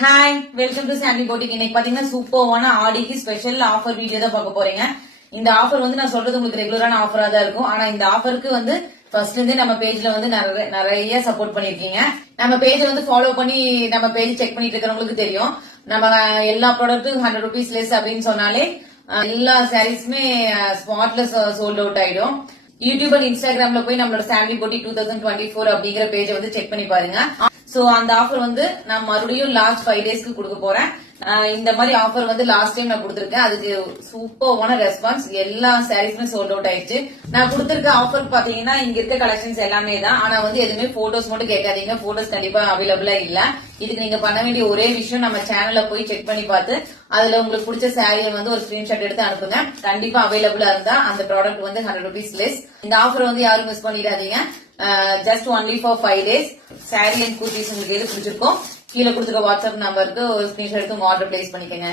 Hi, welcome to Chandy போட்டிக். இன்னைக்கு பாத்தீங்கன்னா சூப்பர்வான ஆடிக்கு ஸ்பெஷல் ஆஃபர் வீடியோ தான் பார்க்க போறீங்க. இந்த ஆஃபர் வந்து நான் சொல்றது உங்களுக்கு ரெகுலரான ஆஃபரா தான் இருக்கும். ஆனா இந்த ஆஃபருக்கு வந்து ஃபர்ஸ்ட் இருந்தே நம்ம பேஜ்ல வந்து நிறைய சப்போர்ட் பண்ணிருக்கீங்க. நம்ம பேஜ் வந்து ஃபாலோ பண்ணி நம்ம பேஜ் செக் பண்ணிட்டு இருக்கிறவங்களுக்கு தெரியும். நம்ம எல்லா ப்ராடக்ட்டும் 100 rupees லெஸ் அப்படின்னு சொன்னாலே எல்லா சாரீஸுமே ஸ்பாட்ல சோல்ட் அவுட் ஆயிடும். யூடியூப் அண்ட் இன்ஸ்டாகிராம்ல போய் நம்மளோட சாண்டி போட்டி 2024 அப்படிங்கிற பேஜை வந்து செக் பண்ணி பாருங்க. சோ அந்த ஆஃபர் வந்து நான் மறுபடியும் லாஸ்ட் 5 daysக்கு கொடுக்க போறேன். இந்த மாதிரி ஆஃபர் வந்து லாஸ்ட் டைம் நான் கொடுத்திருக்கேன். அதுக்கு சூப்பர்வான ரெஸ்பான்ஸ். எல்லா சாரீஸுமே சோல்ட் அவுட் ஆயிடுச்சு. நான் கொடுத்திருக்க ஆஃபர் பாத்தீங்கன்னா இங்க இருக்க கலெக்ஷன்ஸ் எல்லாமே தான். ஆனா வந்து எதுவுமே போட்டோஸ் மட்டும் கேட்காதீங்க. போட்டோஸ் கண்டிப்பா அவைலபிளா இல்ல. இதுக்கு நீங்க பண்ண வேண்டிய ஒரே விஷயம் நம்ம சேனல்ல போய் செக் பண்ணி பார்த்து அதுல உங்களுக்கு பிடிச்ச சாரியை வந்து ஒரு ஸ்கிரீன்ஷாட் எடுத்து அனுப்புங்க. கண்டிப்பா அவைலபிளா இருந்தா அந்த ப்ராடக்ட் வந்து 100 rupees லெஸ். இந்த ஆஃபர் வந்து யாரும் மிஸ் பண்ணிடாதீங்க. Just only for 5 days. Sorry and kurtis உங்களுக்கு எது பிடிச்சிருக்கோம் கீழே கொடுத்துருக்க வாட்ஸ்அப் நம்பருக்கு ஒரு ஸ்கிரீன்ஷாட் எடுத்து உங்க ஆர்டர் பிளேஸ் பண்ணிக்கங்க.